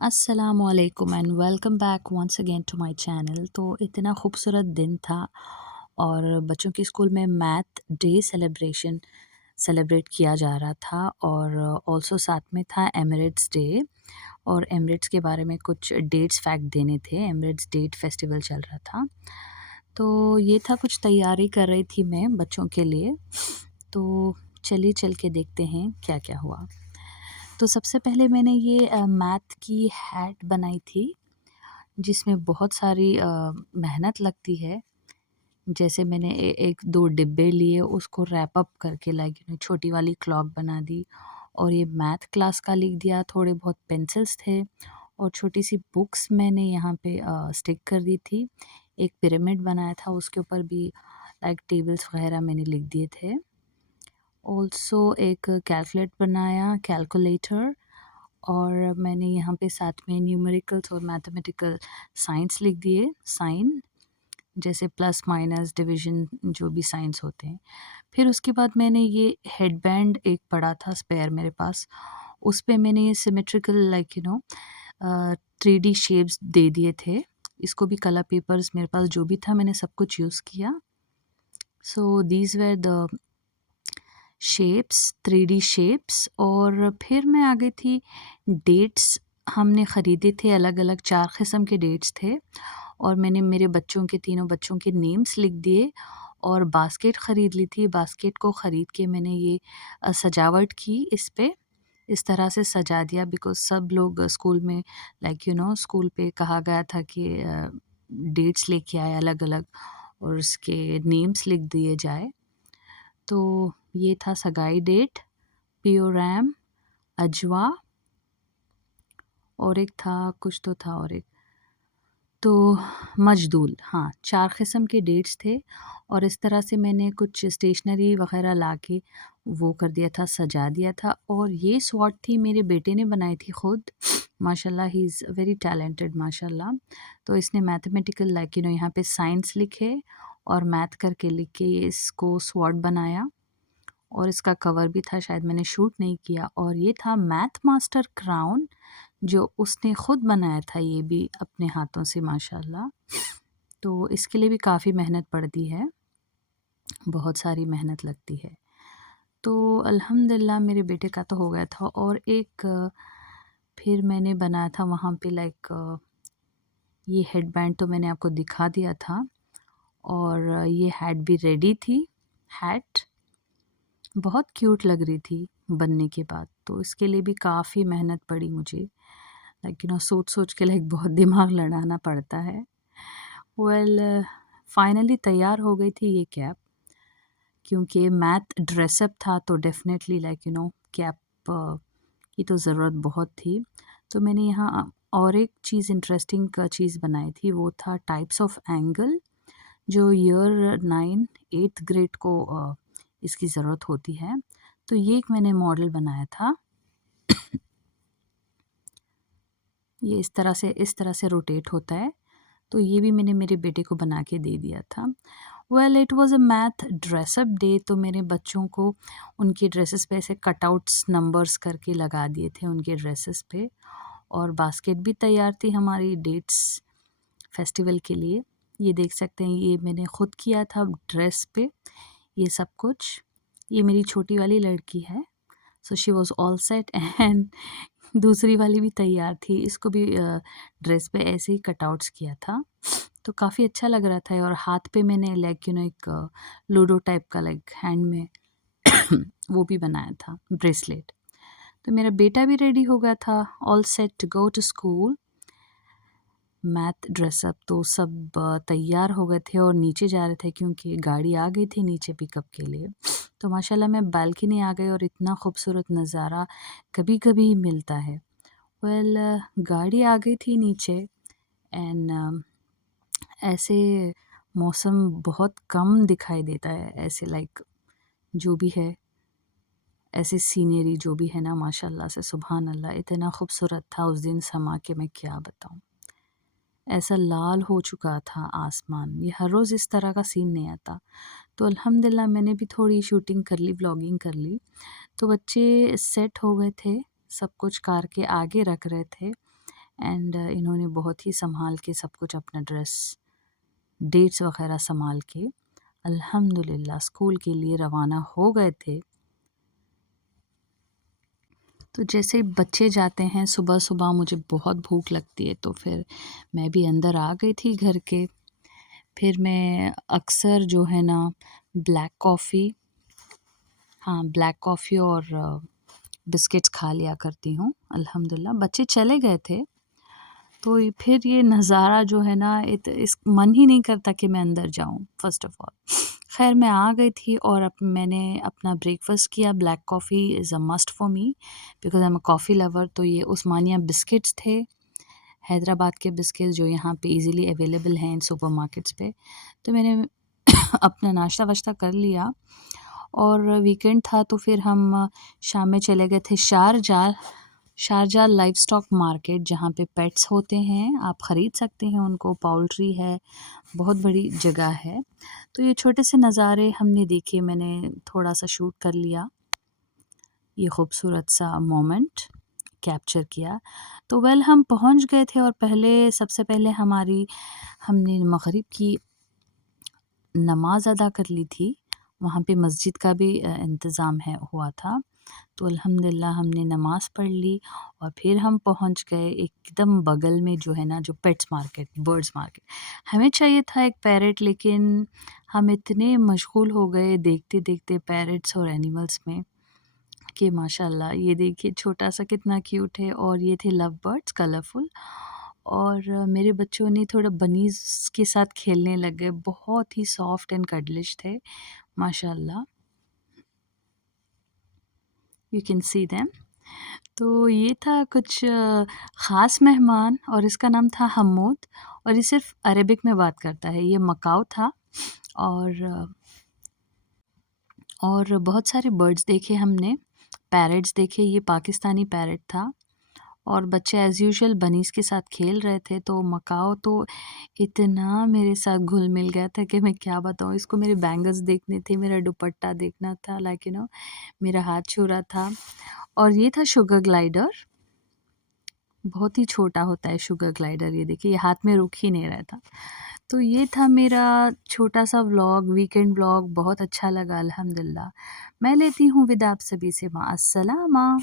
अस्सलामुअलैकुम and welcome back once again to my channel. तो इतना खूबसूरत दिन था और बच्चों के स्कूल में मैथ डे सेलिब्रेट किया जा रहा था और ऑल्सो साथ में था एमिरेट्स डे और एमिरेट्स के बारे में कुछ डेट्स फैक्ट देने थे। एमिरेट्स डेट फेस्टिवल चल रहा था, तो ये था, कुछ तैयारी कर रही थी मैं बच्चों के लिए। तो चलिए चल के देखते हैं क्या क्या हुआ। तो सबसे पहले मैंने ये मैथ की हैट बनाई थी, जिसमें बहुत सारी मेहनत लगती है। जैसे मैंने 1-2 डिब्बे लिए, उसको रैप अप करके छोटी वाली क्लॉक बना दी और ये मैथ क्लास का लिख दिया। थोड़े बहुत पेंसिल्स थे और छोटी-सी बुक्स मैंने यहाँ पे स्टिक कर दी थी। एक पिरामिड बनाया था, उसके ऊपर भी टेबल्स वगैरह मैंने लिख दिए थे। ऑल्सो एक कैलकुलेटर, और मैंने यहाँ पे साथ में न्यूमेरिकल्स और मैथमेटिकल साइंस लिख दिए, साइन जैसे प्लस माइनस डिवीजन, जो भी साइंस होते हैं। फिर उसके बाद मैंने ये हेडबैंड एक पड़ा था स्पेयर मेरे पास, उस पे मैंने ये सिमेट्रिकल 3D शेप्स दे दिए थे। इसको भी कलर पेपर्स मेरे पास जो भी था मैंने सब कुछ यूज़ किया। So these were the shapes, 3D shapes. और फिर मैं आ गई थी, डेट्स हमने ख़रीदे थे, अलग-अलग 4 किस्म के डेट्स थे और मैंने मेरे बच्चों के, तीनों बच्चों के नेम्स लिख दिए और बास्केट ख़रीद ली थी। बास्केट को ख़रीद के मैंने ये सजावट की इस पे, इस तरह से सजा दिया बिकॉज़ सब लोग स्कूल में स्कूल पे कहा गया था कि डेट्स लेके आए अलग-अलग और उसके नेम्स लिख दिए जाए। तो ये था सगाई डेट, पियोरैम, अजवा और एक था, कुछ तो था और एक, तो मजदूल। हाँ, 4 किस्म के डेट्स थे और इस तरह से मैंने कुछ स्टेशनरी वग़ैरह लाके वो कर दिया था, सजा दिया था। और ये स्वॉट थी, मेरे बेटे ने बनाई थी खुद। माशाल्लाह, ही इज़ वेरी टैलेंटेड माशाल्लाह। तो इसने मैथमेटिकल यहाँ पे साइंस लिखे और मैथ करके लिख के ये इसको स्वॉट बनाया और इसका कवर भी था, शायद मैंने शूट नहीं किया। और ये था मैथ मास्टर क्राउन, जो उसने खुद बनाया था, ये भी अपने हाथों से माशाल्लाह। तो इसके लिए भी काफ़ी मेहनत पड़ती है, बहुत सारी मेहनत लगती है। तो अल्हम्दुलिल्लाह मेरे बेटे का तो हो गया था। और एक फिर मैंने बनाया था वहाँ पे ये हेडबैंड तो मैंने आपको दिखा दिया था और ये हैट भी रेडी थी। हैट बहुत क्यूट लग रही थी बनने के बाद, तो इसके लिए भी काफ़ी मेहनत पड़ी मुझे। सोच-सोच के बहुत दिमाग लड़ाना पड़ता है। वेल, फाइनली तैयार हो गई थी ये कैप, क्योंकि मैथ ड्रेसअप था तो डेफ़िनेटली कैप की तो ज़रूरत बहुत थी। तो मैंने यहाँ और एक चीज़, इंटरेस्टिंग चीज़ बनाई थी, वो था टाइप्स ऑफ एंगल, जो ईयर 9 8th ग्रेड को इसकी ज़रूरत होती है। तो ये एक मैंने मॉडल बनाया था। ये इस तरह से रोटेट होता है, तो ये भी मैंने मेरे बेटे को बना के दे दिया था। Well, it was a math dress up day, तो मेरे बच्चों को उनकी ड्रेसेस पे ऐसे कटआउट्स नंबर्स करके लगा दिए थे उनके ड्रेसेस पे। और बास्केट भी तैयार थी हमारी डेट्स फेस्टिवल के लिए। ये देख सकते हैं, ये मैंने खुद किया था ड्रेस पे ये सब कुछ। ये मेरी छोटी वाली लड़की है, so she was all set and दूसरी वाली भी तैयार थी, इसको भी ड्रेस पे ऐसे ही कटआउट्स किया था। तो काफ़ी अच्छा लग रहा था। और हाथ पे मैंने एक लूडो टाइप का हैंड में वो भी बनाया था, ब्रेसलेट। तो मेरा बेटा भी रेडी हो गया था, all set to go to school. मैथ ड्रेसअप तो सब तैयार हो गए थे और नीचे जा रहे थे, क्योंकि गाड़ी आ गई थी नीचे पिकअप के लिए। तो माशाल्लाह मैं बालकनी आ गई और इतना खूबसूरत नज़ारा कभी-कभी ही मिलता है। वेल, गाड़ी आ गई थी नीचे एंड ऐसे मौसम बहुत कम दिखाई देता है, ऐसे जो भी है, ऐसे सीनरी जो भी है ना, माशाल्लाह से सुभान अल्लाह, इतना खूबसूरत था उस दिन समा के मैं क्या बताऊँ। ऐसा लाल हो चुका था आसमान, ये हर रोज़ इस तरह का सीन नहीं आता। तो अल्हम्दुलिल्लाह मैंने भी थोड़ी शूटिंग कर ली, व्लॉगिंग कर ली। तो बच्चे सेट हो गए थे, सब कुछ कार के आगे रख रहे थे एंड इन्होंने बहुत ही सँभाल के सब कुछ अपना ड्रेस, डेट्स वग़ैरह सँभाल के अल्हम्दुलिल्लाह स्कूल के लिए रवाना हो गए थे। तो जैसे ही बच्चे जाते हैं सुबह-सुबह मुझे बहुत भूख लगती है, तो फिर मैं भी अंदर आ गई थी घर के। फिर मैं अक्सर जो है ना ब्लैक कॉफ़ी, हाँ, ब्लैक कॉफ़ी और बिस्किट्स खा लिया करती हूँ। अल्हम्दुलिल्लाह बच्चे चले गए थे, तो फिर ये नज़ारा जो है ना इस मन ही नहीं करता कि मैं अंदर जाऊँ फ़र्स्ट ऑफ़ ऑल। ख़ैर मैं आ गई थी और मैंने अपना ब्रेकफ़ास्ट किया। Black coffee is a must for me because I am a coffee lover. तो ये उस्मानिया बिस्किट्स थे, हैदराबाद के बिस्किट्स जो यहाँ पे ईज़िली अवेलेबल हैं इन सुपरमार्केट्स पे। तो मैंने अपना नाश्ता-वाश्ता कर लिया और वीकेंड था तो फिर हम शाम में चले गए थे शारजाह लाइवस्टॉक मार्केट, जहाँ पे पेट्स होते हैं, आप ख़रीद सकते हैं उनको, पोल्ट्री है, बहुत बड़ी जगह है। तो ये छोटे से नज़ारे हमने देखे, मैंने थोड़ा-सा शूट कर लिया, ये खूबसूरत सा मोमेंट कैप्चर किया। तो हम पहुँच गए थे और सबसे पहले हमने मग़रिब की नमाज़ अदा कर ली थी। वहाँ पे मस्जिद का भी इंतज़ाम हुआ था। तो अल्हम्दुलिल्लाह हमने नमाज़ पढ़ ली और फिर हम पहुँच गए एकदम बगल में जो है ना जो पेट्स मार्केट, बर्ड्स मार्केट। हमें चाहिए था एक पैरट, लेकिन हम इतने मशगूल हो गए देखते-देखते पैरट्स और एनिमल्स में कि माशाल्लाह ये देखिए छोटा-सा कितना क्यूट है, और ये थे लव बर्ड्स कलरफुल। और मेरे बच्चों ने थोड़ा बनीज़ के साथ खेलने लग गए, बहुत ही सॉफ्ट एंड cuddlish थे माशाल्लाह। You can see them. तो ये था कुछ ख़ास मेहमान, और इसका नाम था हम्मूद, और ये सिर्फ़ अरेबिक में बात करता है। ये मकाऊ था और बहुत सारे बर्ड्स देखे हमने, पैरट्स देखे, ये पाकिस्तानी पैरट था, और बच्चे एज़ यूजुअल बनीज़ के साथ खेल रहे थे। तो मकाओ तो इतना मेरे साथ घुल-मिल गया था कि मैं क्या बताऊँ। इसको मेरे बैंगल्स देखने थे, मेरा दुपट्टा देखना था, लाइक मेरा हाथ छू रहा था। और ये था शुगर ग्लाइडर, बहुत ही छोटा होता है शुगर ग्लाइडर, ये देखिए ये हाथ में रुक ही नहीं रहा था। तो ये था मेरा छोटा-सा व्लॉग, वीकेंड व्लॉग, बहुत अच्छा लगा अल्हम्दुलिल्लाह। मैं लेती हूँ विदा आप सभी से, माअ अस्सलामा।